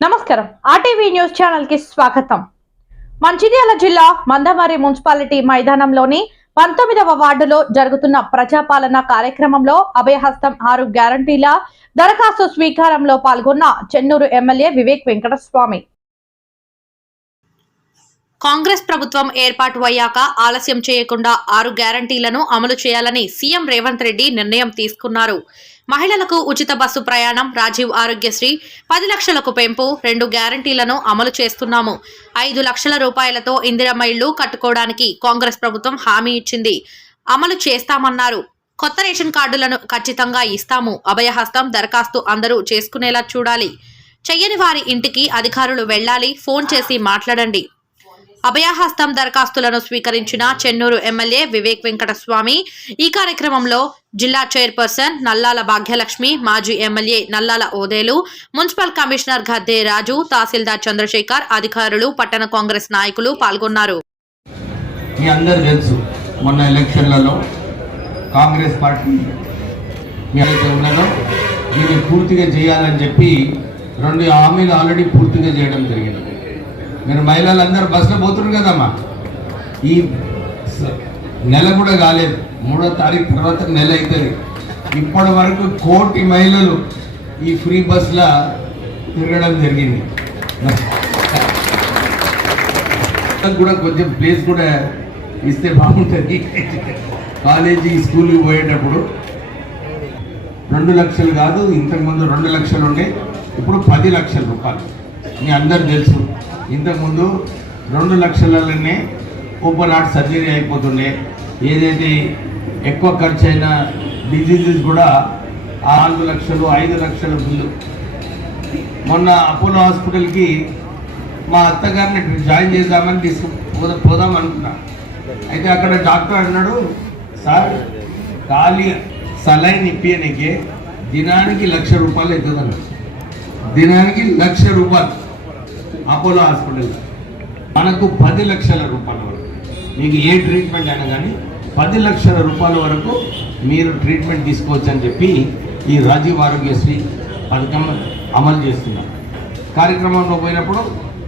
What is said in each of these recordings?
నమస్కారం. RTV news ఛానల్కి స్వాగతం. మంచిర్యాల జిల్లా మందమారి మున్సిపాలిటీ మైదానంలోని పంతొమ్మిదవ వార్డులో జరుగుతున్న ప్రజాపాలన కార్యక్రమంలో అభయహస్తం ఆరు గ్యారంటీల దరఖాస్తు స్వీకారంలో పాల్గొన్న చెన్నూరు ఎమ్మెల్యే వివేక్ వెంకటస్వామి. కాంగ్రెస్ ప్రభుత్వం ఏర్పాటు అయ్యాక ఆలస్యం చేయకుండా ఆరు గ్యారంటీలను అమలు చేయాలని సీఎం రేవంత్ రెడ్డి నిర్ణయం తీసుకున్నారు. మహిళలకు ఉచిత బస్సు ప్రయాణం రాజీవ్ ఆరోగ్యశ్రీ పది లక్షలకు పెంపు రెండు గ్యారంటీలను అమలు చేస్తున్నాము. ఐదు లక్షల రూపాయలతో ఇందిరమ్మ ఇళ్ళు కట్టుకోవడానికి కాంగ్రెస్ ప్రభుత్వం హామీ ఇచ్చింది. అమలు చేస్తామన్నారు. కొత్త రేషన్ కార్డులను ఖచ్చితంగా ఇస్తాము. అభయహస్తం దరఖాస్తు అందరూ చేసుకునేలా చూడాలి. చెయ్యని వారి ఇంటికి అధికారులు వెళ్ళాలి. ఫోన్ చేసి మాట్లాడండి. అభయహస్తం దరఖాస్తులను స్వీకరించిన చెన్నూరు ఎమ్మెల్యే వివేక్ వెంకటస్వామి. ఈ కార్యక్రమంలో జిల్లా చైర్పర్సన్ నల్లాల భాగ్యలక్ష్మి మాజీ MLA Nallala Odelu municipal commissioner Gadde Raju tehsildar Chandrashekar అధికారులు పట్టణ కాంగ్రెస్ నాయకులు పాల్గొన్నారు. మీ అందరు తెలుసు మొన్న ఎలక్షన్లలో కాంగ్రెస్ పార్టీ ఉన్నదో దీన్ని పూర్తిగా చేయాలని చెప్పి రెండు హామీలు ఆల్రెడీ పూర్తిగా చేయడం జరిగింది. మీరు మహిళలందరూ బస్సులో పోతున్నారు కదమ్మా. ఈ స- నెల కూడా కాలేదు. మూడో తారీఖు తర్వాత నెల అవుతుంది ఇప్పటి వరకు కోటి మహిళలు ఈ ఫ్రీ బస్సులో తిరగడం జరిగింది. కూడా కొంచెం ప్లేస్ కూడా ఇస్తే బాగుంటుంది. కాలేజీ స్కూల్కి పోయేటప్పుడు రెండు లక్షలు కాదు ఇంతకుముందు రెండు లక్షలు ఉండే ఇప్పుడు పది లక్షల రూపాయలు. మీ అందరు తెలుసు. ఇంతకుముందు రెండు లక్షలలోనే ఓపెన్ హార్ట్ సర్జరీ అయిపోతుండే. ఏదైతే ఎక్కువ ఖర్చు అయిన డిజీజెస్ కూడా ఆరు నాలుగు లక్షలు ఐదు లక్షల బిల్లు మొన్న అపోలో హాస్పిటల్కి మా అత్తగారిని జాయిన్ చేద్దామని తీసుకు పోదా పోదాం అనుకున్నా. అయితే అక్కడ డాక్టర్ అన్నాడు సార్ ఖాళీ సలైన్ ఇప్పియనికే దినానికి లక్ష రూపాయలు అవుతుంది అన్నాడు దినానికి లక్ష రూపాయలు. Apollo hospital. మనకు పది లక్షల రూపాయల వరకు. మీకు ఏ ట్రీట్మెంట్ అయినా కానీ పది లక్షల రూపాయల వరకు మీరు ట్రీట్మెంట్ తీసుకోవచ్చు అని చెప్పి ఈ రాజీవ్ ఆరోగ్యశ్రీ పథకం అమలు చేస్తున్నాం కార్యక్రమంలో పోయినప్పుడు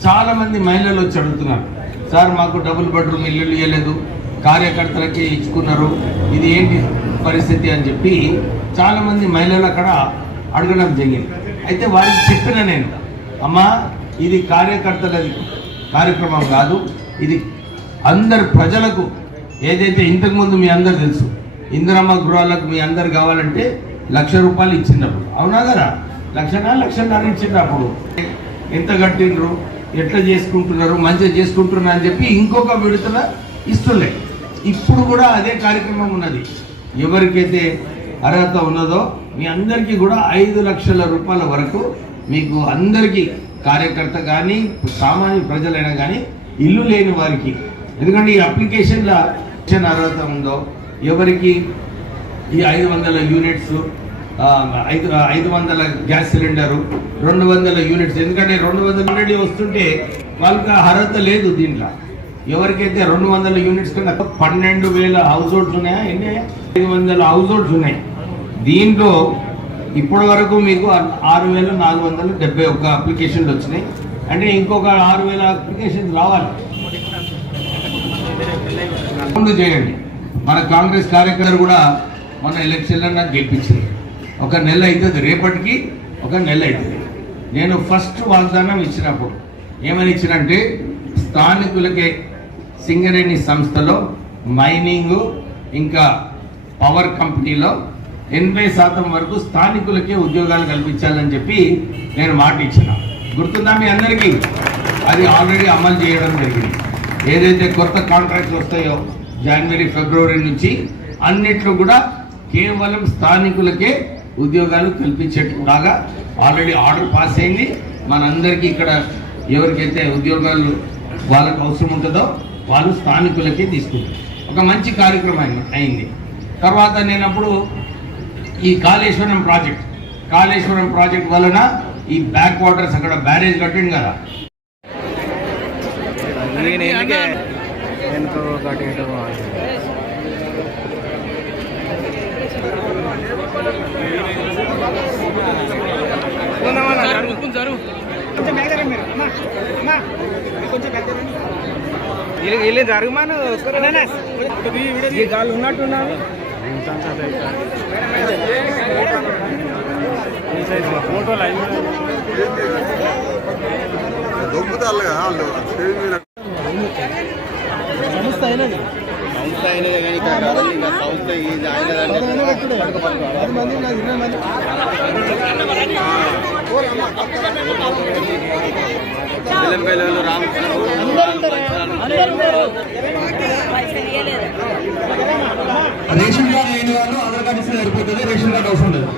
చాలామంది మహిళలు వచ్చి అడుగుతున్నారు. సార్ మాకు డబుల్ బెడ్రూమ్ ఇల్లు ఇవ్వలేదు కార్యకర్తలకి ఇచ్చుకున్నారు. ఇది ఏంటి పరిస్థితి? అని చెప్పి చాలామంది మహిళలు అక్కడ అడగడం జరిగింది. అయితే వారికి చెప్పిన నేను అమ్మా ఇది కార్యకర్తలది కార్యక్రమం కాదు. ఇది అందరు ప్రజలకు ఏదైతే ఇంతకుముందు మీ అందరు తెలుసు ఇందిరమ్మ గృహాలకు మీ అందరు కావాలంటే లక్ష రూపాయలు ఇచ్చినప్పుడు. అవునా కదా? లక్షనా లక్షన్నర ఇచ్చినప్పుడు. ఎంత కట్టిండ్రు? ఎట్లా చేసుకుంటున్నారు? మంచిగా చేసుకుంటున్నారు అని చెప్పి ఇంకొక విడతల ఇస్తుండే. ఇప్పుడు కూడా అదే కార్యక్రమం ఉన్నది. ఎవరికైతే అర్హత ఉన్నదో మీ అందరికీ కూడా ఐదు లక్షల రూపాయల వరకు మీకు అందరికీ కార్యకర్త కానీ సామాన్య ప్రజలైనా కానీ ఇల్లు లేని వారికి. ఎందుకంటే ఈ అప్లికేషన్ల అర్హత ఉందో ఎవరికి ఈ ఐదు వందల యూనిట్స్ ఐదు ఐదు వందల గ్యాస్ సిలిండరు రెండు వందల యూనిట్స్. ఎందుకంటే రెండు వందల ఆల్రెడీ వస్తుంటే వాళ్ళకి అర్హత లేదు దీంట్లో. ఎవరికైతే రెండు వందల యూనిట్స్ కన్నా పన్నెండు వేల హౌస్ హోల్డ్స్ ఉన్నాయా ఎన్ని? ఐదు వందల హౌస్ హోల్డ్స్ ఉన్నాయి. దీంట్లో ఇప్పటి వరకు మీకు ఆరు వేల నాలుగు వందల డెబ్బై ఒక్క అప్లికేషన్లు వచ్చినాయి. అంటే ఇంకొక ఆరు వేల అప్లికేషన్స్ రావాలి. ముందు చేయండి. మన కాంగ్రెస్ కార్యకర్తలు కూడా మన ఎలక్షన్లో నాకు గెలిపించింది ఒక నెల అవుతుంది రేపటికి ఒక నెల అవుతుంది. నేను ఫస్ట్ వాగ్దానం ఇచ్చినప్పుడు ఏమని ఇచ్చినంటే స్థానికులకే సింగరేణి సంస్థలో మైనింగ్ ఇంకా పవర్ కంపెనీలో ఎనభై శాతం వరకు స్థానికులకే ఉద్యోగాలు కల్పించాలని చెప్పి నేను మాట ఇచ్చిన. గుర్తుందా మీ అందరికీ? అది ఆల్రెడీ అమలు చేయడం జరిగింది. ఏదైతే కొత్త కాంట్రాక్ట్స్ వస్తాయో జనవరి ఫిబ్రవరి నుంచి అన్నిట్లో కూడా కేవలం స్థానికులకే ఉద్యోగాలు కల్పించేట్లాగా ఆల్రెడీ ఆర్డర్ పాస్ అయింది. మనందరికీ ఇక్కడ ఎవరికైతే ఉద్యోగాలు వాళ్ళకు అవసరం ఉంటుందో వాళ్ళు స్థానికులకే తీసుకుంటారు. ఒక మంచి కార్యక్రమం అయింది- అయింది. తర్వాత నేను అప్పుడు ఈ కాళేశ్వరం ప్రాజెక్ట్. కాళేశ్వరం ప్రాజెక్ట్ వలన ఈ బ్యాక్ వాటర్స్ అక్కడ బ్యారేజ్ కట్టింది కదా. వీళ్ళు జరగమాను ఈ గాలు ఉన్నట్టున్నారు ఫోటోలు అవి దొంగతారుగా వాళ్ళు స్టేజ్ మీద సంస్థ అయినది సంస్థ అయినదే కానీ ఇక్కడ కాదు, ఇంకా సంస్థ ఇది అయినదంటే రామకృష్ణ సరిపోతుంది రేషన్ కార్డు అవసరం లేదు.